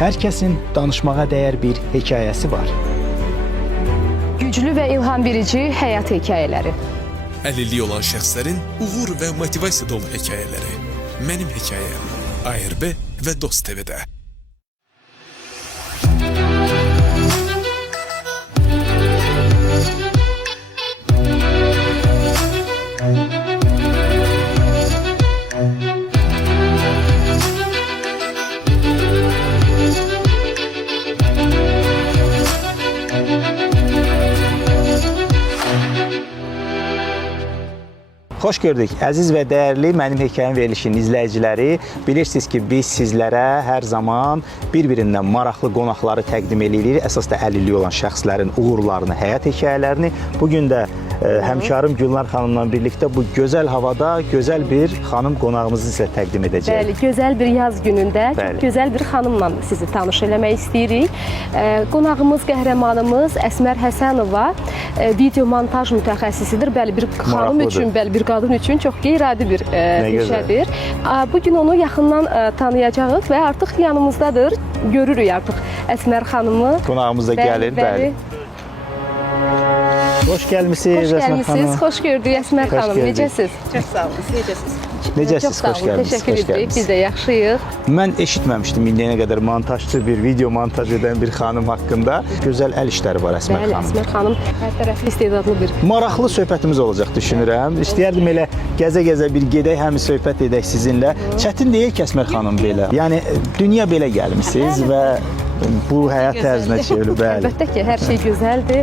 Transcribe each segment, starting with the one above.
Hər kəsin danışmağa dəyər bir hekayəsi var. Güclü və ilham verici həyat hekayələri. Əlilliyi olan şəxslərin uğur və motivasiya dolu hekayələri. Mənim hekayəm. ARB və Dost TV-də. Xoş gördük, əziz və dəyərli Mənim Hekayəm verilişinin izləyiciləri. Bilirsiniz ki, biz sizlərə hər zaman bir-birindən maraqlı qonaqları təqdim edirik. Əsas da əlilliyi olan şəxslərin uğurlarını, həyat hekayələrini. Bugün də həmkarım Gülnar xanımla birlikdə bu gözəl havada gözəl bir xanım qonağımızı sizə təqdim edəcəyik. Bəli, gözəl bir yaz günündə çox gözəl bir xanımla sizi tanış eləmək istəyirik. Qonağımız, qəhrəmanımız Əsmər Həsənova video montaj mütəxəssisidir. Bəli, bir xanım üçün, bəli, bir qadın üçün çox qeyri-adi bir peşədir. Bugün onu yaxından tanıyacağıq və artıq yanımızdadır. Görürük artıq Əsmər xanımı. Qonağımız da gəlir, bəli. Xoş gəlmisiniz Əsmər xanım. Xoş gördük Əsmər xanım. Necəsiz? Çox sağ olun. Siz necəsiz? Necəsiz? Xoş gəlmisiniz. Təşəkkür edirik. Biz də yaxşıyıq. Mən eşitməmişdim indiyənə qədər montajçı bir video montaj edən bir xanım haqqında. Gözəl əl işləri var Əsmər xanım. Bəli, Əsmər xanım hər tərəfli istedadlı bir. Maraqlı söhbətimiz olacaq düşünürəm. İstəyərdim elə gəzə-gəzə bir gedək, həm söhbət edək sizinlə. Çətin deyil ki, Əsmər xanım belə. Yəni dünya belə gəlmisiniz və bu həyat tərzinə çevrilib. Bəli. Əlbəttə ki, hər şey gözəldir.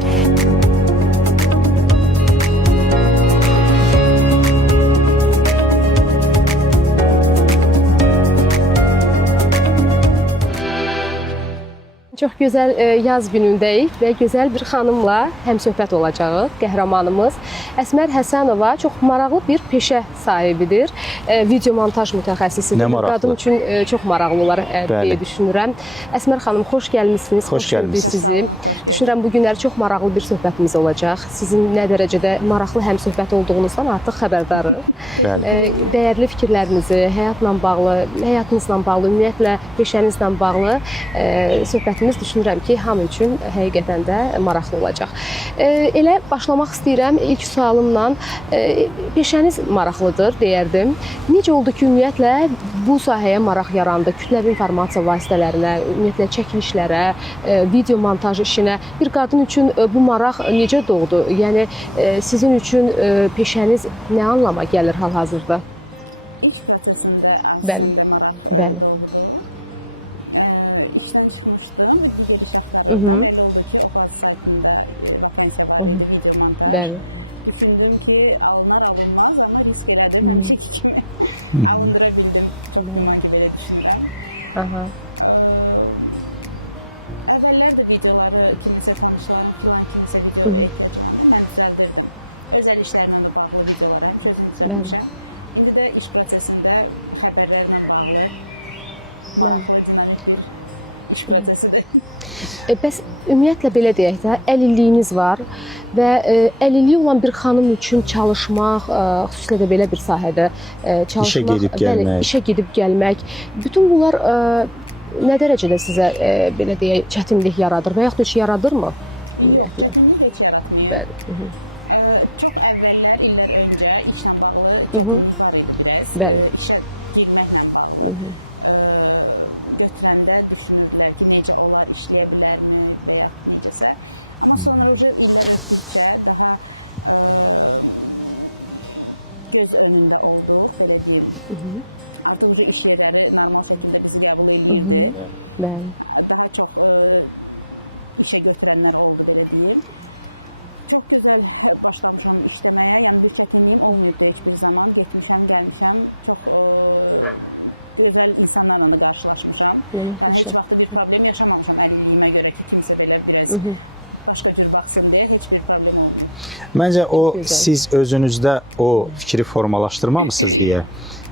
Çox gözəl yaz günündəyik və gözəl bir xanımla həmsöhbət olacağıq. Qəhrəmanımız Əsmər Həsənova çox maraqlı bir peşə sahibidir. Video montaj mütəxəssisidir. Nə maraqlı. Qadın üçün çox maraqlı olar deyə düşünürəm. Əsmər xanım, xoş gəlmisiniz. Xoş gəlmisiniz. Sizi. Düşünürəm bu günlər çox maraqlı bir söhbətimiz olacaq. Sizin nə dərəcədə maraqlı həmsöhbət olduğunuzdan artıq xəbərdarıq. Bəli. Dəyərli fikirlərinizi, həyatınızla bağlı, ümumiyyətlə peşənizlə bağlı söhbətimiz düşünürəm ki, hamı üçün həqiqətən də maraqlı olacaq. Elə başlamaq istəyirəm ilk sualımla. Peşəniz maraqlıdır, deyərdim. Necə oldu ki, ümumiyyətlə bu sahəyə maraq yarandı? Kütləvi informasiya vasitələrinə, ümumiyyətlə çəkilişlərə, video montaj işinə bir qadın üçün bu maraq necə doğdu? Yəni sizin üçün peşəniz nə anlama gəlir hal-hazırda? İş prosesində Bəli. Bəli. Bəli. Əvvəllər də videoları kimsə tanışlar, özəl işlərlə də bağlı videolar çözülmüşəm. İndi də iş prosesində xəbərlərlə bağlı iş prosesidir. Bəs ümumiyyətlə belə deyək də, əlilliyiniz var və əlilliyi olan bir xanım üçün çalışmaq, xüsusilə də belə bir sahədə çalışmaq, İşə gedib gəlmək. İşə gedib gəlmək, bütün bunlar nə dərəcədə sizə belə deyək, çətinlik yaradır və yaxud da heç yaradırmı? Ümumiyyətlə. Çətinlik heç yaratmıyor. Bəli. Çox əvvəllər, illər öncə işlə bağlı Bəli. işə girməklə götürəndə düşünürlər ki, necə olar, işləyə bilərmi, necəsə. Amma sonra illər öncə daha göz önündə oldu, belə deyim. Artıq iş yerləri normal şəkildə bizi qəbul edirdi. Bəli. Daha çox işə götürənlər oldu, belə deyim. Çox gözəl başlamışam işləməyə, yəni bir çətinliyim olmayıb heç bir zaman. Getmişəm, gəlmişəm, çox gözəl insanlarla da qarşılaşmışam. Heç vaxt bir problem yaşamamışam əliyyimə görə ki, kimsə belə biraz başqa bir baxsın deyə heç bir problem olmayıb. Məncə siz özünüzdə o fikri formalaşdırmamısınız deyə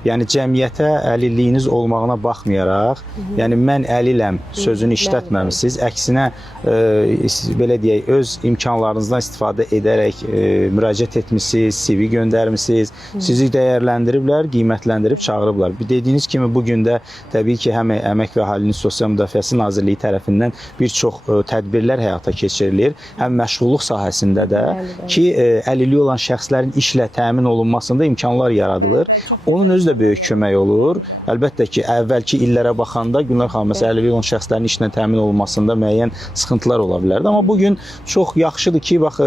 Yəni cəmiyyətə əlilliyiniz olmağına baxmayaraq, yəni mən əliləm sözünü işlətməmisiniz. Əksinə belə deyək, öz imkanlarınızdan istifadə edərək müraciət etmisiniz, CV göndərmisiniz. Sizi dəyərləndiriblər, qiymətləndirib çağırıblar. Dediyiniz kimi bu gün də təbii ki, həm Əmək və Əhalinin Sosial Müdafiəsi Nazirliyi tərəfindən bir çox tədbirlər həyata keçirilir. Həm məşğulluq sahəsində də ki, əlilliyi olan şəxslərin işlə təmin olunmasında imkanlar yaradılır. Onun özü də böyük kömək olur. Əlbəttə ki, əvvəlki illərə baxanda Gülnar xanım, məsələn, əlilliyi olan şəxslərin işlə təmin olunmasında müəyyən sıxıntılar ola bilərdi. Amma bu gün çox yaxşıdır ki, bax,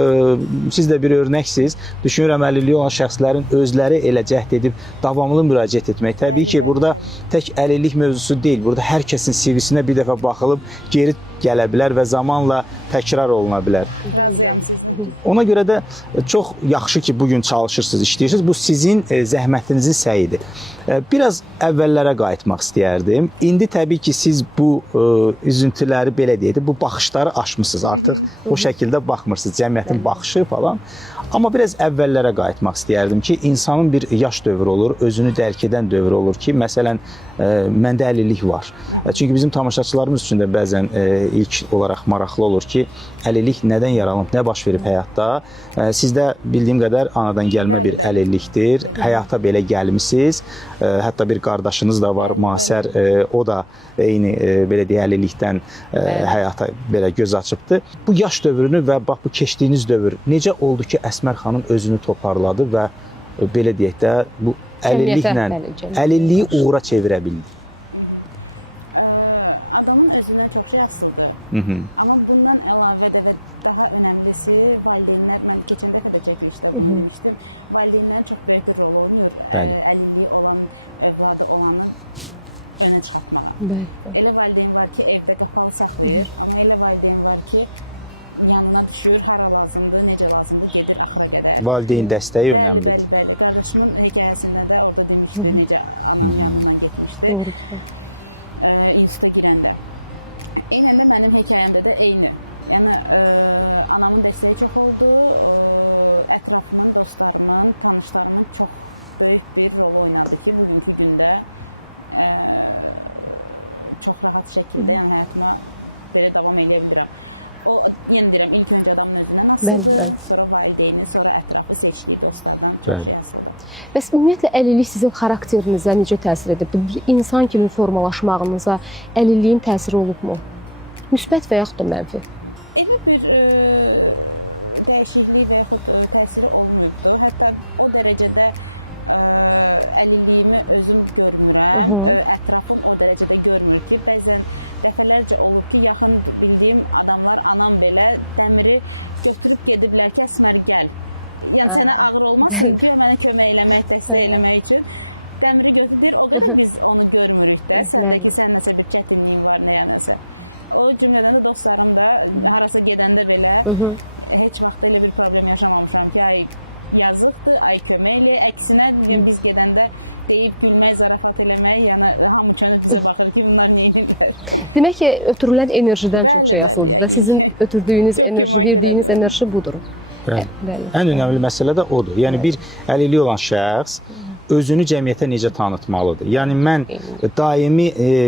siz də bir örnəksiniz. Düşünürəm, əlilliyi olan şəxslərin özləri elə cəhd edib davamlı müraciət etmək. Təbii ki, burada tək əlillik mövzusu deyil. Burada hər kəsin CV-sinə bir dəfə baxılıb geri gələ bilər və zamanla təkrar oluna bilər. Ona görə də çox yaxşı ki, bugün çalışırsınız, işləyirsiniz. Bu sizin zəhmətinizin səyidir. Biraz əvvəllərə qayıtmaq istəyərdim. İndi təbii ki, siz bu üzüntüləri belə deyək, bu baxışları aşmısınız. Artıq o şəkildə baxmırsınız, cəmiyyətin baxışı falan. Amma biraz əvvəllərə qayıtmaq istəyərdim ki, insanın bir yaş dövrü olur, özünü dərk edən dövrü olur ki, məsələn, məndə əlillik var. Çünki bizim tamaşaçılarımız üçün də bəzən ilk olaraq maraqlı olur ki, əlillik nədən yaranıb, nə baş verib həyatda? Sizdə bildiyim qədər anadan gəlmə bir əlillikdir. Həyata belə gəlmisiniz. Hətta bir qardaşınız da var, Masər, o da eyni belə deyə əlillikdən həyata belə göz açıbdı. Bu yaş dövrünü və bax bu keçdiyiniz dövr necə oldu ki, Əsmər xanım özünü toparladı və belə deyək də bu əlilliklə əlilliyi uğura çevirə bildi? Adamın özünə gücü asılıdır. Amma bundan əlavə də daha önəmlisi valideynlər, mən keçəndə belə çəkilişdə valideynlər çox böyük bir rol oynayır. Əlilliyi olan, evladı olan cənə çıxartmaq. Elə valideyn var ki, evdə qapalı saxlayır, amma elə valideyn var ki, yanına düşür, hara lazımdır, necə lazımdır, gedir işə qədər. Valideyn dəstəyi önəmlidir. Qardaşımın hekayəsində də orada demişdi, necə anlamına getmişdi. Doğrudur. İnstituta girəndə. Eyni mənim hekayəmdə də eyni. Yəni, anamın dəstəyi çox oldu, ətrafından dostlarımın, tanışlarımın çox böyük rol oynadı ki, bugünkü gündə çox rahat şəkildə həyatıma belə davam edə bilirəm. O, yenə deyirəm, ilk öncə adamlarından sonra valideyni, sonra ətrafı seçdiyi dostlarından. Bəs ümumiyyətlə əlillik sizin xarakterinizə necə təsir edib? İnsan kimi formalaşmağınıza əlilliyin təsiri olubmu? Müsbət və yaxud da mənfi? Elə bir dəyişiklik və yaxud təsiri olmayıbdır. Hətta o dərəcədə əlilliyimi özüm görmürəm, ətrafım o dərəcədə görməyibdir. Bəzən dəfələrcə olub ki, yaxın bildiyim adamlar, anam belə dəmiri götürüb gediblər ki, Əsmər gəl. Yəni sənə ağır olmaz ki, mənə kömək eləmək, dəstək eləmək üçün dəmiri götürür, o da biz onu görmürük də. Səndəki sən məsələ bir çətinliyin var, nə yapasa. O cümlələri dostlarım da harasa gedəndə belə heç vaxt elə bir problem yaşamamışam ki, ay yazıqdır, ay kömək elə. Əksinə biz gedəndə deyib gülmək, zarafat eləmək, yəni hamı gəlib bizə baxır ki, bunlar neydi? Demək ki, ötürülən enerjidən çox şey asılıdır da. Sizin ötürdüyünüz enerji, verdiyiniz enerji budur. Ən önəmli məsələ də odur. Yəni bir əlilliyi olan şəxs özünü cəmiyyətə necə tanıtmalıdır? Yəni mən daimi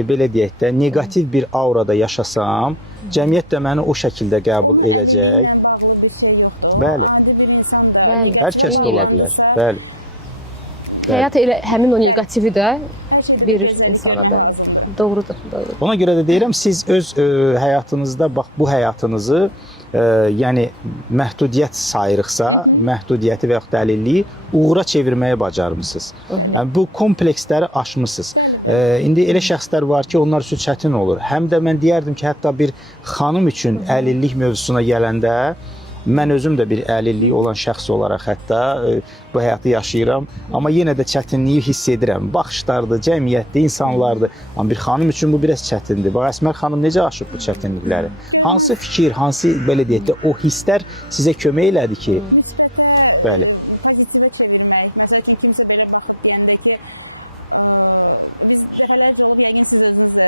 belə deyək də neqativ bir aurada yaşasam, cəmiyyət də məni o şəkildə qəbul edəcək. Bəli. Hər kəs də ola bilər. Bəli. Həyat elə həmin o negativi də verir insana, bəli. Doğrudur, doğrudur. Ona görə də deyirəm, siz öz həyatınızda bax bu həyatınızı yəni məhdudiyyət sayırıqsa, məhdudiyyəti və yaxud da əlilliyi uğura çevirməyə bacarmısınız. Yəni, bu kompleksləri aşmısınız. İndi elə şəxslər var ki, onlar üçün çətin olur. Həm də mən deyərdim ki, hətta bir xanım üçün əlillik mövzusuna gələndə mən özüm də bir əlilliyi olan şəxs olaraq hətta bu həyatı yaşayıram. Amma yenə də çətinliyi hiss edirəm. Baxışlardır, cəmiyyətdir, insanlardır. Amma bir xanım üçün bu biraz çətindir. Bax, Əsmər xanım necə aşıb bu çətinlikləri? Hansı fikir, hansı belə deyək də o hisslər sizə kömək elədi ki? Bəli. Pozitivə çevirmək. Məsəl üçün kimsə belə baxıb deyəndə ki, biz dəfələrcə olub yəqin siz özünüzlə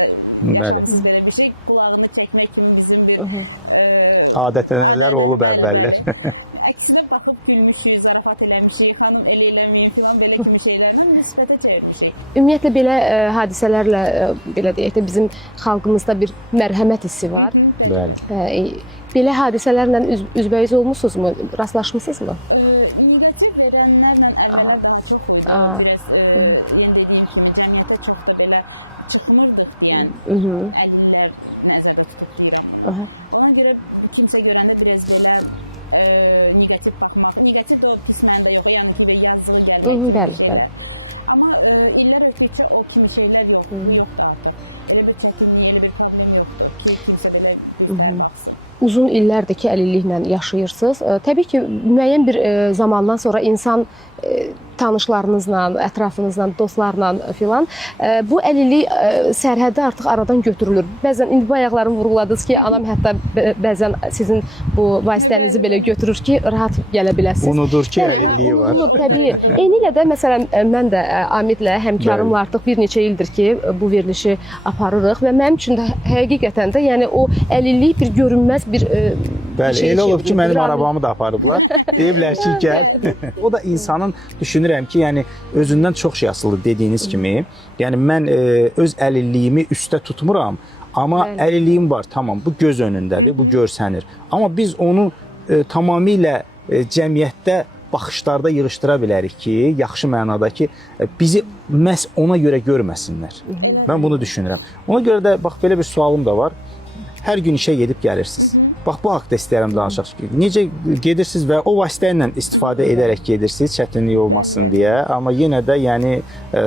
yaşamışsınız. Bir şey qulağını çəkmək kimi bizim bir adətənələr olub əvvəllər. Əksinə baxıb gülmüşük, zarafat eləmişik, xanım elə eləməyib, filan belə kimi şeylərlə müsbətə çevirmişik. Ümumiyyətlə belə hadisələrlə belə deyək də bizim xalqımızda bir mərhəmət hissi var. Bəli. Belə hadisələrlə üzbəüz olmusunuzmu? Rastlaşmısınızmı? Negativ verənlərlə əvvəllər daha çox oldu. Biraz yeni dediyim kimi cəmiyyətə çox da belə çıxmırdıq deyən 50'lər nəzərdə tutuqlayıram. Ona görə kimsə görəndə biraz belə negativ baxmaq. Negativ də o qismən də yox, yəni belə yazılı gəlir. Bəli. Amma illər ötdükcə o kimi şeylər yoxdur. Öyle bir çətinlik, yeni bir problem yoxdur. Kimsə belə göstərməsin. Uzun illərdir ki, əlilliklə yaşayırsınız. Təbii ki, müəyyən bir zamandan sonra insan tanışlarınızla, ətrafınızla, dostlarla filan bu əlillik sərhəddi artıq aradan götürülür. Bəzən indi bu ayaqlarımı vurğuladınız ki, anam hətta bəzən sizin bu vasitənizi belə götürür ki, rahat gələ biləsiniz. Unudur ki, əlilliyi var. Unudulur təbii. Eynilə də məsələn mən də Amidlə həmkarımla artıq bir neçə ildir ki, bu verilişi aparırıq və mənim üçün də həqiqətən də yəni o əlillik bir görünməz bir Bəli, elə olub ki, mənim arabamı da aparıblar. Deyiblər ki, gəl. O da insanın düşünürəm ki, yəni özündən çox şey asılıdır dediyiniz kimi. Yəni mən öz əlilliyimi üstə tutmuram, amma əlilliyim var, tamam, bu göz önündədir, bu görsənir. Amma biz onu tamamilə cəmiyyətdə baxışlarda yığışdıra bilərik ki, yaxşı mənada ki, bizi məhz ona görə görməsinlər. Mən bunu düşünürəm. Ona görə də bax belə bir sualım da var. Hər gün işə gedib gəlirsiniz. Bax bu haqqda istəyirəm danışaq ki, necə gedirsiniz və o vasitə ilə istifadə edərək gedirsiniz, çətinlik olmasın deyə. Amma yenə də yəni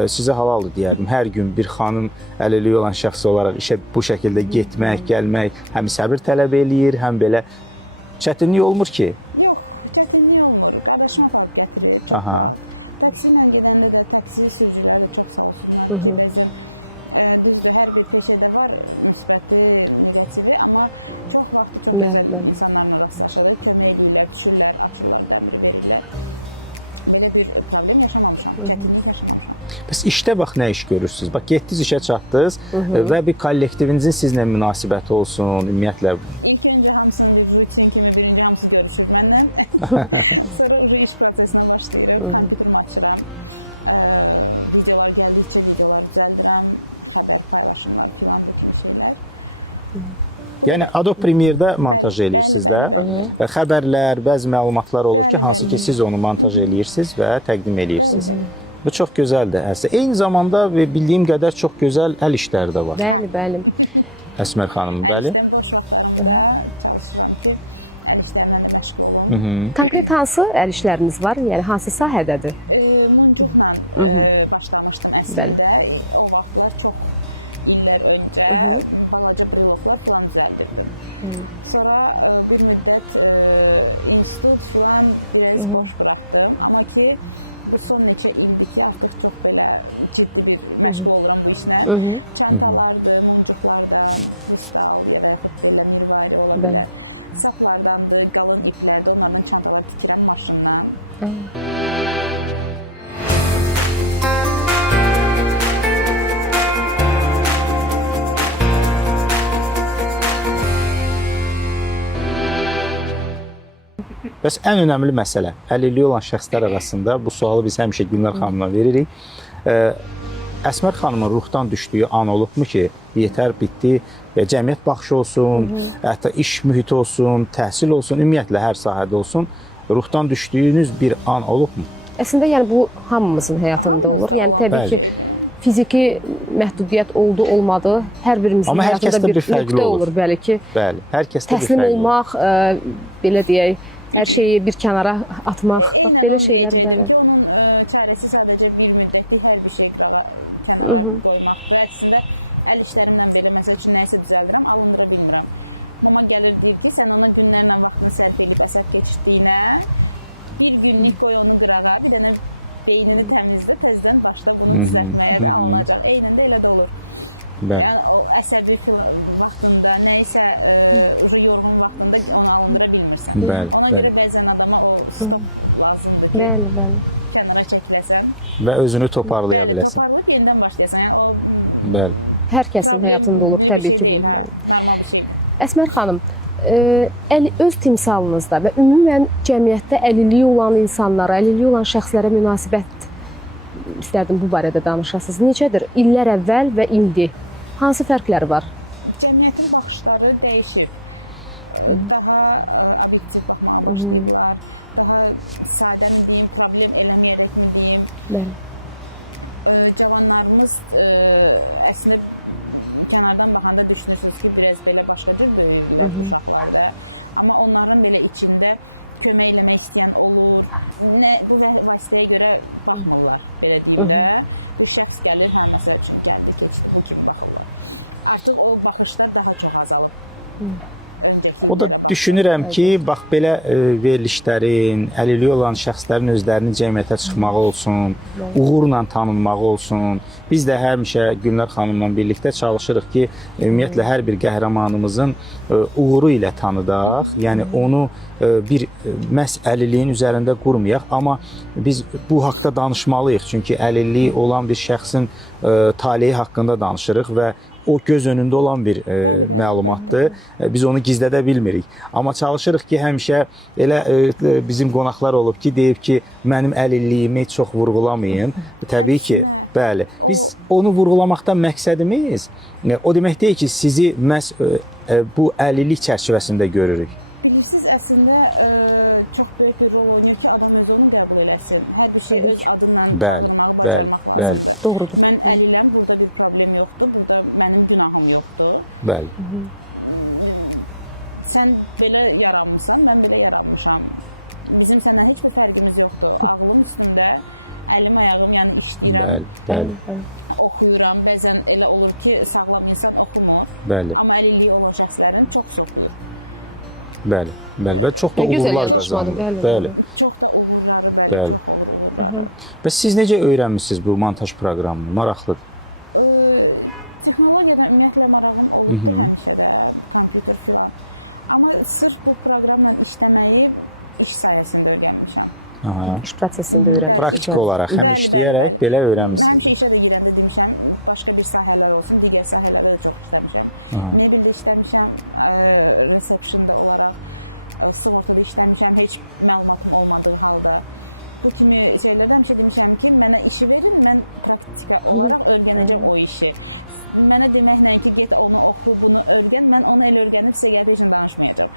sizə halaldır deyərdim. Hər gün bir xanım əlilliyi olan şəxs olaraq işə bu şəkildə getmək, gəlmək həm səbir tələb eləyir, həm belə çətinlik olmur ki. Yox, çətinlik olmur. Paylaşma fərqləri. Aha. Taksi ilə gedəndə taksi sürücüləri çox sıxır. Yəni düzdür, hər bir peşədə var, müsbətli, negativi, amma çox vaxt insanlar kömək edirlər, düşürlər, belə bir problem yaşamaq. Bəs işdə bax nə iş görürsünüz? Bax getdiniz işə çatdınız və bir kollektivinizin sizlə münasibəti olsun, ümumiyyətlə. İlk öncə hamısını vücud, çünki birinci hamısı görüşür məndən. Sonra da iş prosesinə başlayırım. Videolar gəldikcə videolar düzəldirəm, Yəni Adobe Premiere-də montaj eləyirsiniz də. Xəbərlər, bəzi məlumatlar olur ki, hansı ki siz onu montaj eləyirsiniz və təqdim eləyirsiniz. Bu çox gözəldir. Eyni zamanda bildiyim qədər çox gözəl əl işləri də var. Bəli. Əsmər xanım, bəli. Konkret hansı əl işləriniz var? Yəni hansı sahədədir? Montajla başlamışdım əslində. O vaxtlar çox illər öncə balaca quruluşlar filan düzəldirdim. Sonra bir müddət institut filan biraz boş bıraxdım. Amma ki, son neçə ildir artıq çox belə ciddi bir məşğul olan işlə. Çantalardır, mıncıqlardan, üstlərdir, belə saplardandır, qalın iplərdir, onlarla çantalar tikirən maşınlar. Bəs ən önəmli məsələ, əlilliyi olan şəxslər arasında bu sualı biz həmişə Gülnar xanımla veririk. Əsmər xanımın ruhdan düşdüyü an olubmu ki, yetər, bitdi, cəmiyyət baxışı olsun, hətta iş mühiti olsun, təhsil olsun, ümumiyyətlə hər sahədə olsun, ruhdan düşdüyünüz bir an olubmu? Əslində yəni bu hamımızın həyatında olur. Yəni təbii ki, fiziki məhdudiyyət oldu, olmadı. Hər birimizin həyatında bir nöqtə olur, bəli ki. Bəli, hər kəsdə bir təslim olmaq, belə deyək, hər şeyi bir kənara atmaq, bax belə şeylər bəli. Onun çarəsi sadəcə bir müddətlik hər bir şeylərə kənara qoymaq. Bu əslində əl işlərimlə belə məsəl üçün nəyisə düzəldirəm, alındıra bilmirəm. Ona gəlir deyir ki, sən ona günlərlə vaxtını sərf edib əsəb keçdiyinə bir günlük qoy onu qırağa, bir dənə beynini təmizlə, təzdən başla düzəltməyə alacaq. Eynində elə də olur. Əsəbi vaxtında, nəyisə yorğun vaxtında alındıra bilmirsən. Ona görə bəzən adama o stop lazımdır. Bəli. Kənara çəkiləsən. Və özünü toparlaya biləsən. Toparlayıb yenidən başlayasan. Bəli. Hər kəsin həyatında olur təbii ki bu. Əsmər xanım, öz timsalınızda və ümumən cəmiyyətdə əlilliyi olan insanlara, əlilliyi olan şəxslərə münasibət istərdim bu barədə danışasınız. Necədir illər əvvəl və indi? Hansı fərqləri var? Cəmiyyətin baxışları dəyişir. Daha obyektiv baxışlar, daha sadə deyim, problem eləməyərək deyim. Bəli. Cavanlarımız əslində kənardan baxanda düşünürsünüz ki, biraz belə başqa cür böyüyürlər uşaqlarda. Amma onların belə içində kömək eləmək istəyən olur. Nə bu vasitəyə görə baxmırlar, belə deyirlər. Bu şəxs gəlir, hə, məsəl üçün gəldi, keçdi, ki, baxmır. Artıq o baxışlar daha çox azalır. O da düşünürəm ki, bax belə verilişlərin, əlilliyi olan şəxslərin özlərinin cəmiyyətə çıxmağı olsun, uğurla tanınmağı olsun. Biz də həmişə Gülnar xanımla birlikdə çalışırıq ki, ümumiyyətlə hər bir qəhrəmanımızın uğuru ilə tanıdaq. Yəni onu bir məhz əlilliyin üzərində qurmayaq, amma biz bu haqqda danışmalıyıq. Çünki əlilliyi olan bir şəxsin taleyi haqqında danışırıq və o göz önündə olan bir məlumatdır. Biz onu gizlədə bilmirik. Amma çalışırıq ki, həmişə elə bizim qonaqlar olub ki, deyib ki, mənim əlilliyimi çox vurğulamayın. Təbii ki, bəli. Biz onu vurğulamaqdan məqsədimiz o demək deyil ki, sizi məhz bu əlillik çərçivəsində görürük. Bilirsiniz, əslində çox böyük bir rol oynayır ki, adam özünü qəbul eləsin. Hər bir şey öz adımla. Bəli, bəli, bəli. Doğrudur. Mən əliləm, burada bir problem yoxdur, burada mənim günahım yoxdur. Bəli. Sən belə yaranmışsan, mən belə yaranmışam. Bizim sənə heç bir fərqimiz yoxdur. Ağlın üstündə əlim ayağım, yəni işləyirəm. Bəli, bəli. Oxuyuram, bəzən elə olur ki, sağlam insan oxumur. Bəli. Amma əlilliyi olan şəxslərin çox çoxdur. Bəli, bəli və çox da uğurlar qazanır. Bəli. Çox da uğurlar. Bəli. Və siz necə öyrənmisiniz bu montaj proqramını? Maraqlıdır. Texnologiyadan ümumiyyətlə marağım oldu. Amma sırf bu proqramla işləməyi iş sayəsində öyrənmişəm. Aha. İş prosesində öyrənmişsiniz. Praktik olaraq həm işləyərək belə öyrənmisiniz. Həmişə də girəndə demişəm, başqa bir sahələr olsun, digər sahələrə çox işləmişəm. Aha. Ne bir işləmişəm, receptionda olaraq, silahlı işləmişəm, heç məlumatım olmadığı halda. Bu kimi şeylərdən demişəm ki, mənə işi verin, mən praktikə olaraq öyrənəcəm o işi. Mənə demək nə ki, get onu oxu, bunu öyrən, mən onu elə öyrənib səqiyyədə heç danışmayacaq.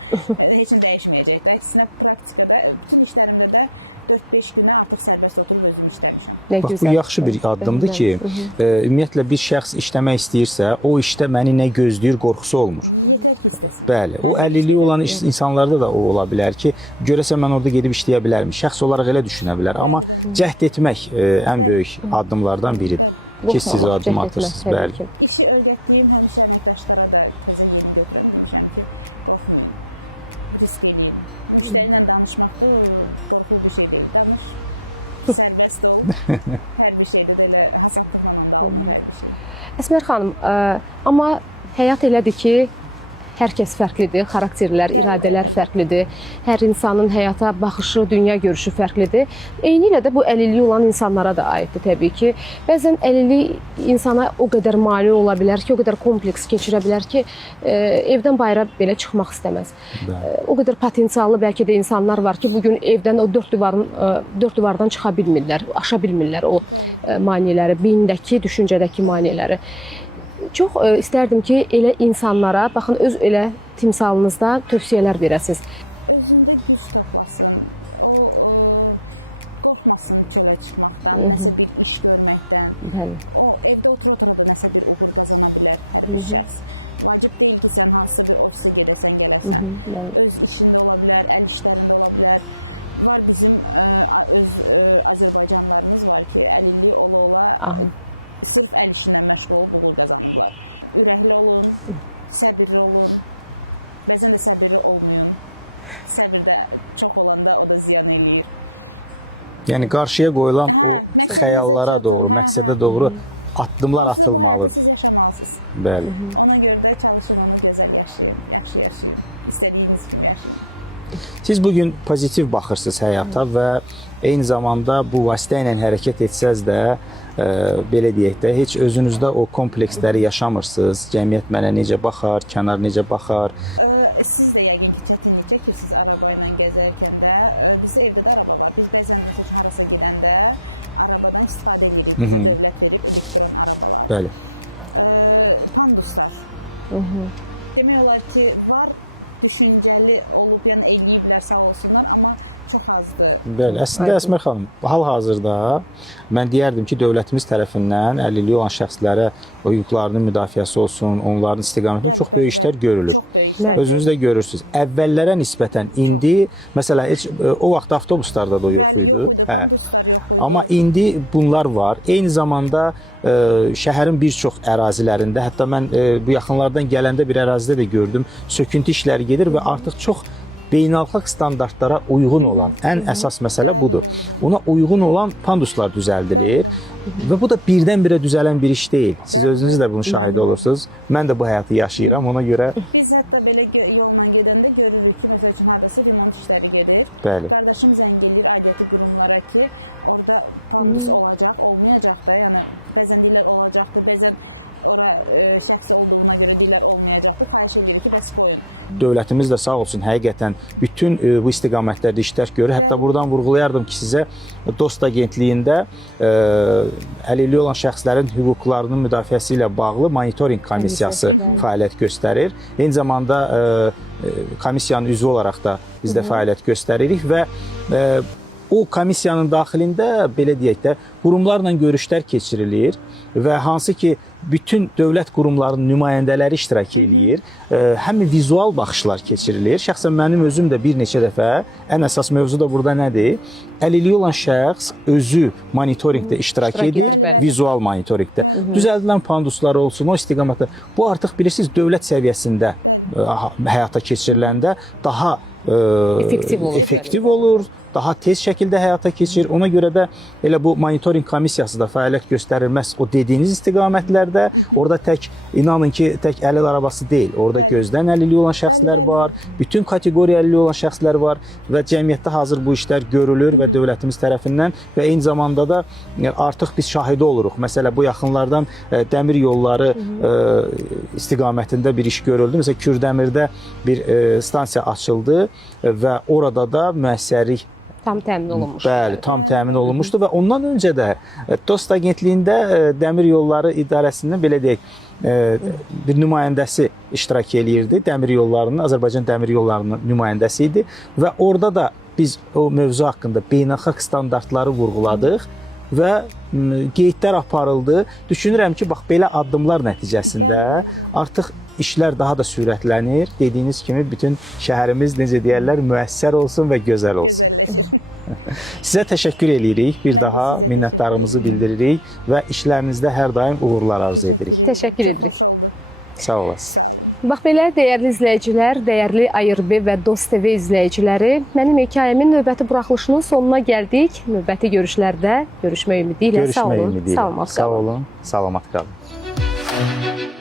Heç nə dəyişməyəcək. Əksinə praktikada, bütün işlərimdə də 4-5 günə artıq sərbəst oturub özüm işləmişəm. Bax, bu yaxşı bir addımdır ki, ümumiyyətlə bir şəxs işləmək istəyirsə, o işdə məni nə gözləyir qorxusu olmur. Bəli, o əlilliyi olan insanlarda da o ola bilər ki, görəsən mən orada gedib işləyə bilərəm. Şəxs olaraq elə düşünə bilər, amma cəhd etmək ən böyük addımlardan biridir. Ki, siz o addım atırsınız, bəli. İşi öyrətdiyim həmişə əməkdaşlara da təzə yeni götürmüşəm ki, yoxmayın, risk edin. Müştəriylə danışmaq da qorxulu bir şeydir. Danış, sərbəst ol, hər bir şeydə də elə asan. Əsmər xanım, amma həyat elədir ki, hər kəs fərqlidir, xarakterlər, iradələr fərqlidir. Hər insanın həyata baxışı, dünya görüşü fərqlidir. Eynilə də bu əlilliyi olan insanlara da aiddir təbii ki. Bəzən əlillik insana o qədər mane ola bilər ki, o qədər kompleks keçirə bilər ki, evdən bayıra belə çıxmaq istəməz. O qədər potensiallı bəlkə də insanlar var ki, bugün evdən o dörd divardan çıxa bilmirlər, aşa bilmirlər o maneələri, beyindəki, düşüncədəki maneələri. Çox istərdim ki, elə insanlara, baxın, öz elə timsalınızda tövsiyələr verəsiniz. Özündə güc toplasın, o qorxmasın çölə çıxmaqdan, nəsə bir iş görməkdən. Bəli. O evdə oturduğunda nəsə bir uğur qazana bilər şəxs. Vacib deyil ki, sən hansı bir öz sidələsən gələsən. Öz işində ola bilər, əl işlərində ola bilər. Var bizim Azərbaycanlarımız var ki, əlilliyi ola sırf əl işinə məşğul uğur qazanırlar. Ürəkli olur, səbirli olur, bəzən də səbirli olmuyor. Səbir də çox olanda o da ziyan eləyir. Yəni qarşıya qoyulan o xəyallara doğru, məqsədə doğru addımlar atılmalıdır. Siz yaşamalısınız. Bəli. Ona görə də çalışın, onu gözəl yaşayın, yaxşı yaşayın, istədiyiniz kimi yaşayın. Siz bugün pozitiv baxırsınız həyata və eyni zamanda bu vasitə ilə hərəkət etsəz də, belə deyək də, heç özünüzdə o kompleksləri yaşamırsınız. Cəmiyyət mənə necə baxar, kənar necə baxar. Siz də dövlət verib. Bəli. Panduslar. Demək olar ki, var düşüncəli olub, yəni eləyiblər sağ olsunlar, amma çox azdır. Bəli, əslində Əsmər xanım, hal-hazırda mən deyərdim ki, dövlətimiz tərəfindən əlilliyi olan şəxslərə hüquqlarının müdafiəsi olsun, onların istiqamətində çox böyük işlər görülür. Özünüz də görürsünüz. Əvvəllərə nisbətən indi, məsələn, heç o vaxt avtobuslarda da yox idi. Hə. Amma indi bunlar var. Eyni zamanda şəhərin bir çox ərazilərində, hətta mən bu yaxınlardan gələndə bir ərazidə də gördüm, söküntü işləri gedir və artıq çox beynəlxalq standartlara uyğun olan, ən əsas məsələ budur. Ona uyğun olan panduslar düzəldilir və bu da birdən-birə düzələn bir iş deyil. Siz özünüz də bunun şahidi olursunuz. Mən də bu həyatı yaşayıram, ona görə... Biz hətta belə yolla gedəndə görürük ki, öz ifadəsi filan işləri gedir. Bəli. Qardaşım zəng edir aidiyyəti qurumlara ki, orada pandus olacaq, olmayacaq da, yəni bəzən deyirlər olacaqdır, bəzən ora şəxsi olduğuna görə deyirlər olmayacaqdır, xahiş edir ki, bəs qoyun. Dövlətimiz də sağ olsun, həqiqətən bütün bu istiqamətlərdə işlər görür. Hətta buradan vurğulayardım ki, sizə Dost Agentliyində əlilliyi olan şəxslərin hüquqlarının müdafiəsi ilə bağlı monitorinq komissiyası fəaliyyət göstərir. Eyni zamanda komissiyanın üzvü olaraq da biz də fəaliyyət göstəririk və o komissiyanın daxilində, belə deyək də, qurumlarla görüşlər keçirilir və hansı ki, bütün dövlət qurumlarının nümayəndələri iştirak eləyir, həm vizual baxışlar keçirilir. Şəxsən mənim özüm də bir neçə dəfə, ən əsas mövzu da burada nədir? Əlilliyi olan şəxs özü monitorinqdə iştirak edir, vizual monitorinqdə. Düzəldilən panduslar olsun, o istiqamətdə. Bu artıq bilirsiniz, dövlət səviyyəsində həyata keçiriləndə daha effektiv olur, daha tez şəkildə həyata keçir. Ona görə də elə bu monitorinq komissiyası da fəaliyyət göstərir məhz o dediyiniz istiqamətlərdə. Orada tək, inanın ki, tək əlil arabası deyil. Orada gözdən əlilliyi olan şəxslər var, bütün kateqoriya əlilliyi olan şəxslər var və cəmiyyətdə hazır bu işlər görülür və dövlətimiz tərəfindən və eyni zamanda da artıq biz şahidi oluruq. Məsələn, bu yaxınlardan dəmir yolları istiqamətində bir iş görüldü. Məsələn, Kürdəmirdə bir stansiya açıldı və orada da müəssərlik tam təmin olunmuşdu. Bəli, tam təmin olunmuşdu və ondan öncə də Dost Agentliyində Dəmir Yolları İdarəsindən belə deyək, bir nümayəndəsi iştirak eləyirdi. Dəmir yollarının, Azərbaycan Dəmir Yollarının nümayəndəsi idi və orada da biz o mövzu haqqında beynəlxalq standartları vurğuladıq və qeydlər aparıldı. Düşünürəm ki, bax, belə addımlar nəticəsində artıq işlər daha da sürətlənir. Dediyiniz kimi bütün şəhərimiz, necə deyərlər, müəssər olsun və gözəl olsun. Sizə təşəkkür edirik, bir daha minnətdarımızı bildiririk və işlərinizdə hər daim uğurlar arzu edirik. Təşəkkür edirik. Sağ olasın. Bax belə, dəyərli izləyicilər, dəyərli ARB və Dost TV izləyiciləri, mənim hekayəmin növbəti buraxılışının sonuna gəldik. Növbəti görüşlərdə görüşmək ümidi ilə sağ olun. Sağ olun, salamat qalın.